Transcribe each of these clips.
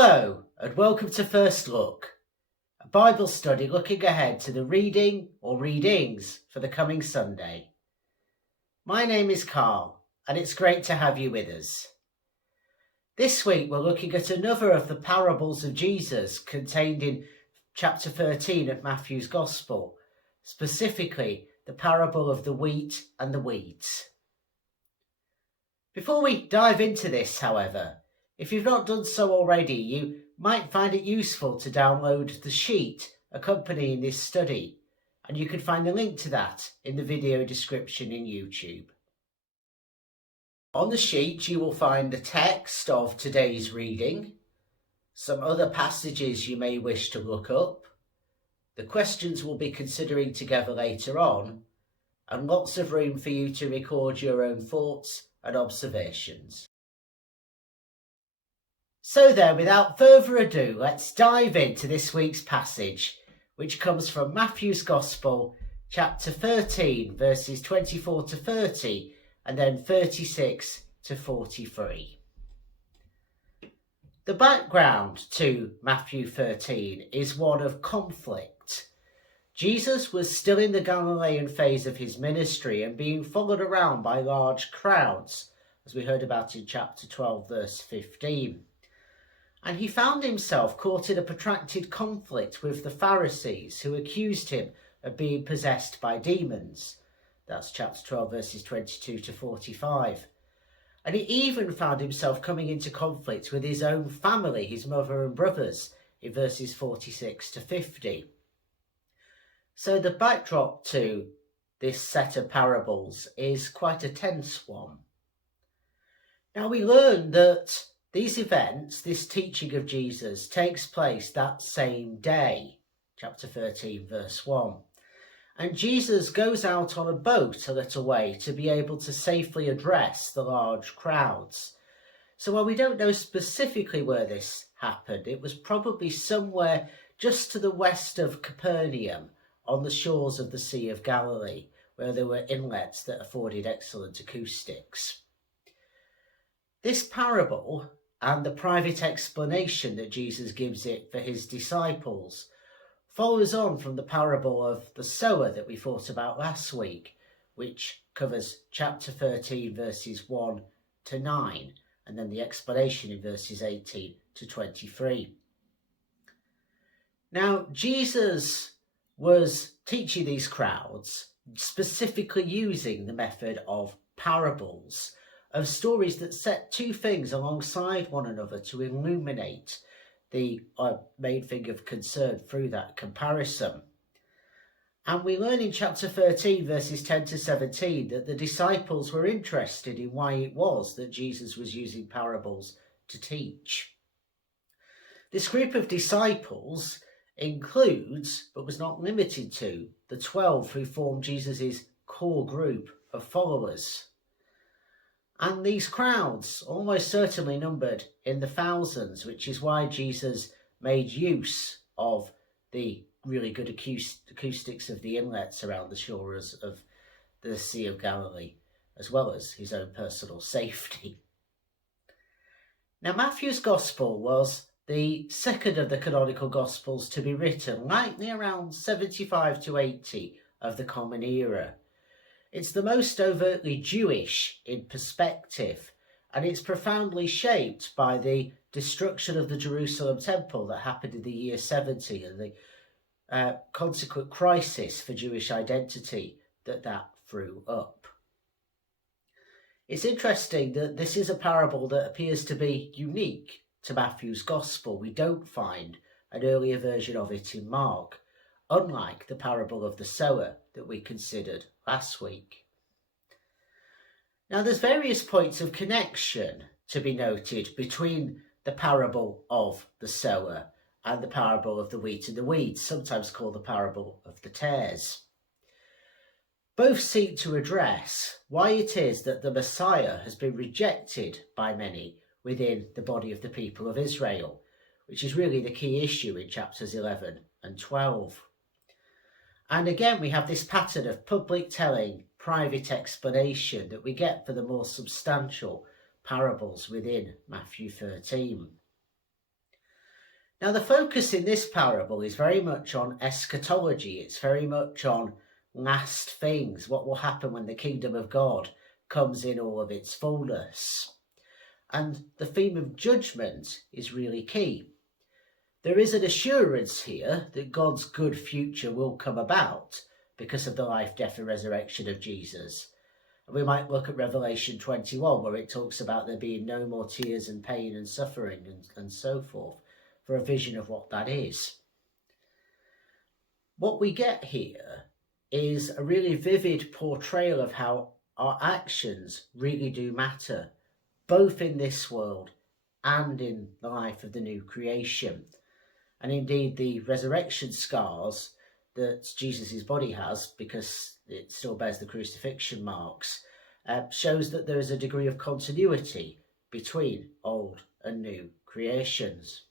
Hello and welcome to First Look, a Bible study looking ahead to the reading or readings for the coming Sunday. My name is Carl and it's great to have you with us. This week we're looking at another of the parables of Jesus contained in chapter 13 of Matthew's Gospel, specifically the parable of the wheat and the weeds. Before we dive into this, however, if you've not done so already, you might find it useful to download the sheet accompanying this study, and you can find a link to that in the video description in YouTube. On the sheet you will find the text of today's reading, some other passages you may wish to look up, the questions we'll be considering together later on, and lots of room for you to record your own thoughts and observations. So then, without further ado, let's dive into this week's passage, which comes from Matthew's Gospel, chapter 13, verses 24 to 30, and then 36 to 43. The background to Matthew 13 is one of conflict. Jesus was still in the Galilean phase of his ministry and being followed around by large crowds, as we heard about in chapter 12, verse 15. And he found himself caught in a protracted conflict with the Pharisees, who accused him of being possessed by demons. That's chapter 12, verses 22 to 45. And he even found himself coming into conflict with his own family, his mother and brothers, in verses 46 to 50. So the backdrop to this set of parables is quite a tense one. Now we learn that these events, this teaching of Jesus, takes place that same day, chapter 13, verse 1. And Jesus goes out on a boat a little way to be able to safely address the large crowds. So while we don't know specifically where this happened, it was probably somewhere just to the west of Capernaum, on the shores of the Sea of Galilee, where there were inlets that afforded excellent acoustics. This parable and the private explanation that Jesus gives it for his disciples follows on from the parable of the sower that we thought about last week, which covers chapter 13 verses 1 to 9, and then the explanation in verses 18 to 23. Now, Jesus was teaching these crowds, specifically using the method of parables, of stories that set two things alongside one another to illuminate the main thing of concern through that comparison. And we learn in chapter 13, verses 10 to 17, that the disciples were interested in why it was that Jesus was using parables to teach. This group of disciples includes, but was not limited to, the 12 who formed Jesus' core group of followers. And these crowds almost certainly numbered in the thousands, which is why Jesus made use of the really good acoustics of the inlets around the shores of the Sea of Galilee, as well as his own personal safety. Now, Matthew's Gospel was the second of the canonical Gospels to be written, likely around 75 to 80 of the Common Era. It's the most overtly Jewish in perspective, and it's profoundly shaped by the destruction of the Jerusalem temple that happened in the year 70 and the consequent crisis for Jewish identity that threw up. It's interesting that this is a parable that appears to be unique to Matthew's Gospel. We don't find an earlier version of it in Mark, unlike the parable of the sower that we considered last week. Now, there's various points of connection to be noted between the parable of the sower and the parable of the wheat and the weeds, sometimes called the parable of the tares. Both seek to address why it is that the Messiah has been rejected by many within the body of the people of Israel, which is really the key issue in chapters 11 and 12. And again, we have this pattern of public telling, private explanation that we get for the more substantial parables within Matthew 13. Now, the focus in this parable is very much on eschatology. It's very much on last things, what will happen when the kingdom of God comes in all of its fullness. And the theme of judgment is really key. There is an assurance here that God's good future will come about because of the life, death, and resurrection of Jesus. And we might look at Revelation 21, where it talks about there being no more tears and pain and suffering and so forth, for a vision of what that is. What we get here is a really vivid portrayal of how our actions really do matter, both in this world and in the life of the new creation. And indeed, the resurrection scars that Jesus' body has, because it still bears the crucifixion marks, shows that there is a degree of continuity between old and new creations.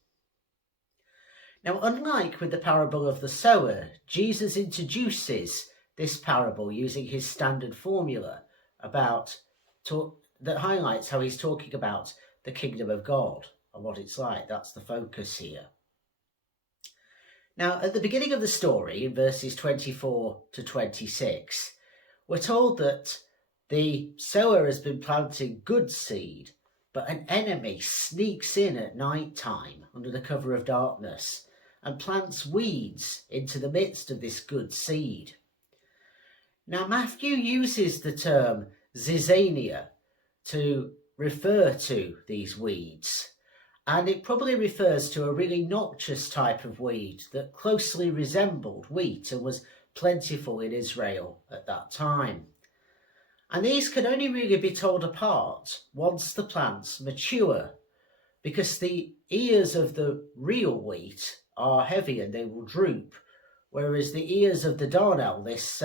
Now, unlike with the parable of the sower, Jesus introduces this parable using his standard formula that highlights how he's talking about the kingdom of God and what it's like. That's the focus here. Now, at the beginning of the story, in verses 24 to 26, we're told that the sower has been planting good seed, but an enemy sneaks in at night time under the cover of darkness and plants weeds into the midst of this good seed. Now, Matthew uses the term zizania to refer to these weeds, and it probably refers to a really noxious type of weed that closely resembled wheat and was plentiful in Israel at that time. And these can only really be told apart once the plants mature, because the ears of the real wheat are heavy and they will droop, whereas the ears of the darnel, this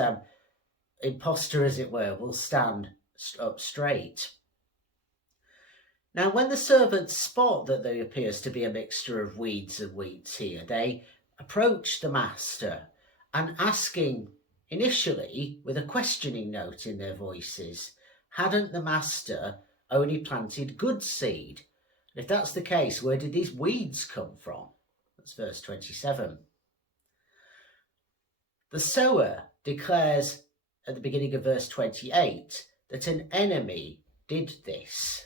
impostor as it were, will stand up straight. Now, when the servants spot that there appears to be a mixture of weeds and wheats here, they approach the master and asking initially with a questioning note in their voices, hadn't the master only planted good seed? And if that's the case, where did these weeds come from? That's verse 27. The sower declares at the beginning of verse 28 that an enemy did this.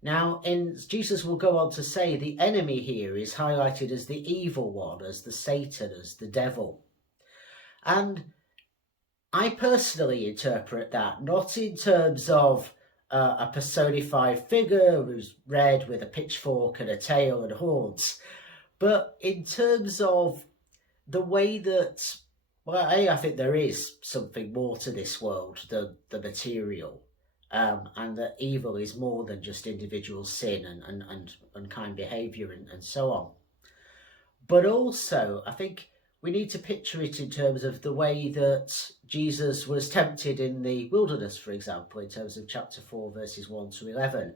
Now, Jesus will go on to say the enemy here is highlighted as the evil one, as the Satan, as the devil. And I personally interpret that not in terms of a personified figure who's red with a pitchfork and a tail and horns, but in terms of the way that, well, I think there is something more to this world than the material. And that evil is more than just individual sin and unkind behaviour and so on. But also, I think we need to picture it in terms of the way that Jesus was tempted in the wilderness, for example, in terms of chapter 4, verses 1 to 11,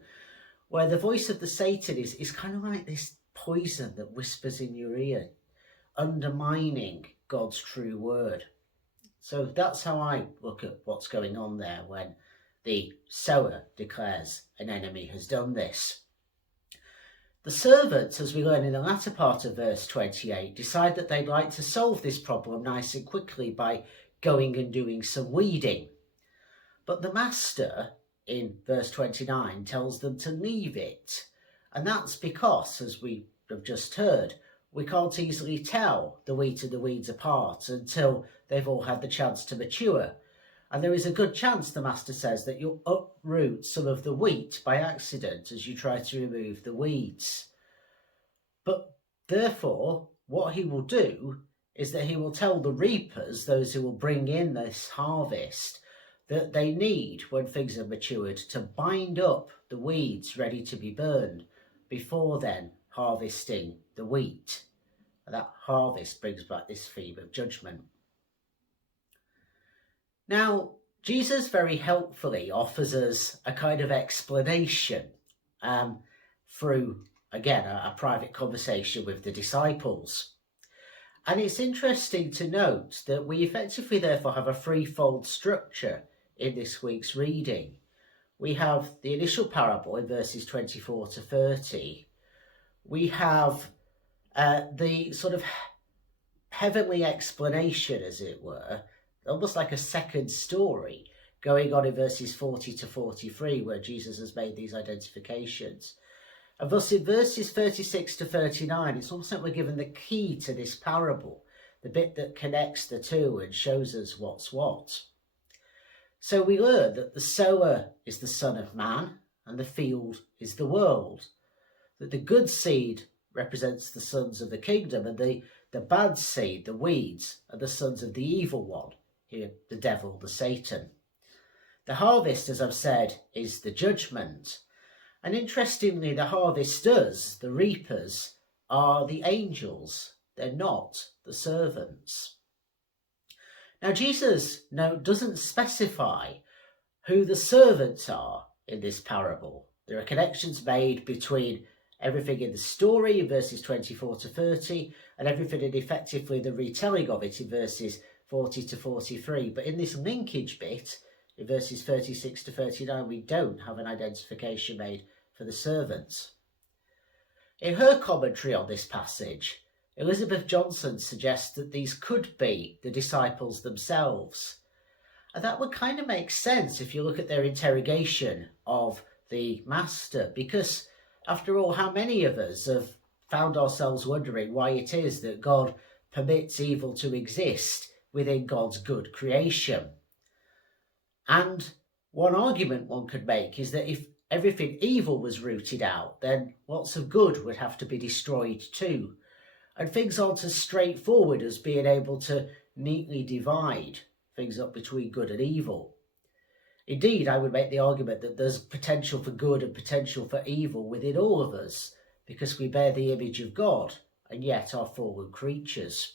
where the voice of the Satan is kind of like this poison that whispers in your ear, undermining God's true word. So that's how I look at what's going on there when the sower declares an enemy has done this. The servants, as we learn in the latter part of verse 28, decide that they'd like to solve this problem nice and quickly by going and doing some weeding. But the master, in verse 29, tells them to leave it. And that's because, as we have just heard, we can't easily tell the wheat and the weeds apart until they've all had the chance to mature. And there is a good chance, the master says, that you'll uproot some of the wheat by accident as you try to remove the weeds. But therefore, what he will do is that he will tell the reapers, those who will bring in this harvest, that they need, when things have matured, to bind up the weeds ready to be burned before then harvesting the wheat. And that harvest brings back this theme of judgment. Now, Jesus very helpfully offers us a kind of explanation through, again, a private conversation with the disciples. And it's interesting to note that we effectively therefore have a threefold structure in this week's reading. We have the initial parable in verses 24 to 30. We have the sort of heavenly explanation, as it were, almost like a second story going on in verses 40 to 43, where Jesus has made these identifications. And thus in verses 36 to 39, it's almost like we're given the key to this parable, the bit that connects the two and shows us what's what. So we learn that the sower is the Son of Man and the field is the world, that the good seed represents the sons of the kingdom, and the bad seed, the weeds, are the sons of the evil one, here the devil, the Satan. The harvest, as I've said, is the judgment. And interestingly, the harvesters, the reapers, are the angels. They're not the servants. Now, Jesus doesn't specify who the servants are in this parable. There are connections made between everything in the story in verses 24 to 30 and everything in effectively the retelling of it in verses 40 to 43. But in this linkage bit, in verses 36 to 39, we don't have an identification made for the servants. In her commentary on this passage, Elizabeth Johnson suggests that these could be the disciples themselves. And that would kind of make sense if you look at their interrogation of the master, because after all, how many of us have found ourselves wondering why it is that God permits evil to exist within God's good creation? And one argument one could make is that if everything evil was rooted out, then lots of good would have to be destroyed too. And things aren't as straightforward as being able to neatly divide things up between good and evil. Indeed, I would make the argument that there's potential for good and potential for evil within all of us, because we bear the image of God and yet are fallen creatures.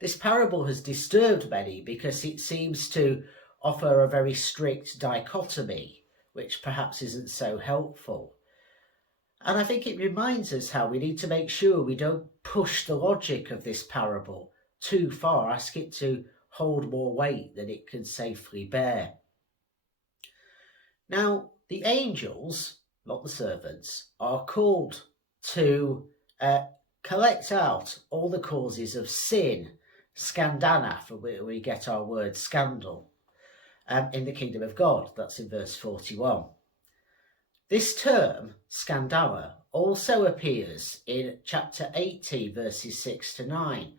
This parable has disturbed many because it seems to offer a very strict dichotomy, which perhaps isn't so helpful. And I think it reminds us how we need to make sure we don't push the logic of this parable too far, ask it to hold more weight than it can safely bear. Now, the angels, not the servants, are called to collect out all the causes of sin, scandana, from where we get our word scandal, in the kingdom of God. That's in verse 41. This term, scandala, also appears in chapter 18, verses 6 to 9,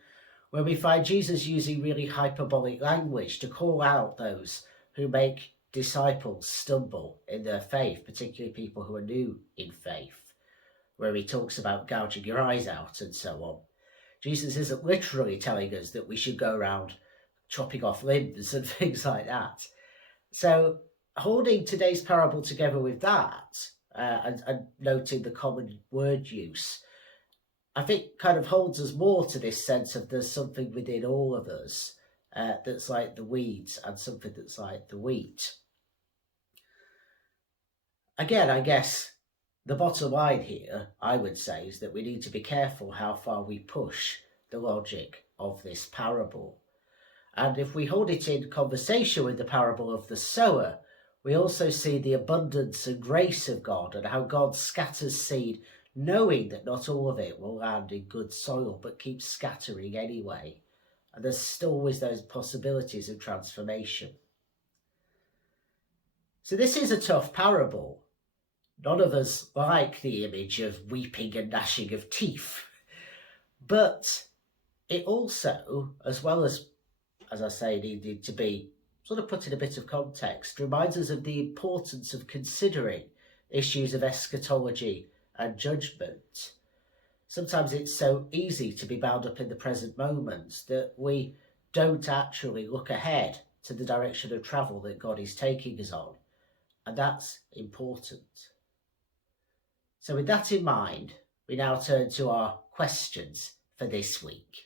where we find Jesus using really hyperbolic language to call out those who make disciples stumble in their faith, particularly people who are new in faith, where he talks about gouging your eyes out and so on. Jesus isn't literally telling us that we should go around chopping off limbs and things like that. So holding today's parable together with that and noting the common word use, I think kind of holds us more to this sense of there's something within all of us that's like the weeds and something that's like the wheat. Again, I guess the bottom line here, I would say, is that we need to be careful how far we push the logic of this parable. And if we hold it in conversation with the parable of the sower, we also see the abundance and grace of God and how God scatters seed, knowing that not all of it will land in good soil, but keeps scattering anyway. And there's still always those possibilities of transformation. So this is a tough parable. None of us like the image of weeping and gnashing of teeth. But it also, as well as I say, needed to be sort of put in a bit of context, reminds us of the importance of considering issues of eschatology and judgment. Sometimes it's so easy to be bound up in the present moment that we don't actually look ahead to the direction of travel that God is taking us on. And that's important. So with that in mind, we now turn to our questions for this week.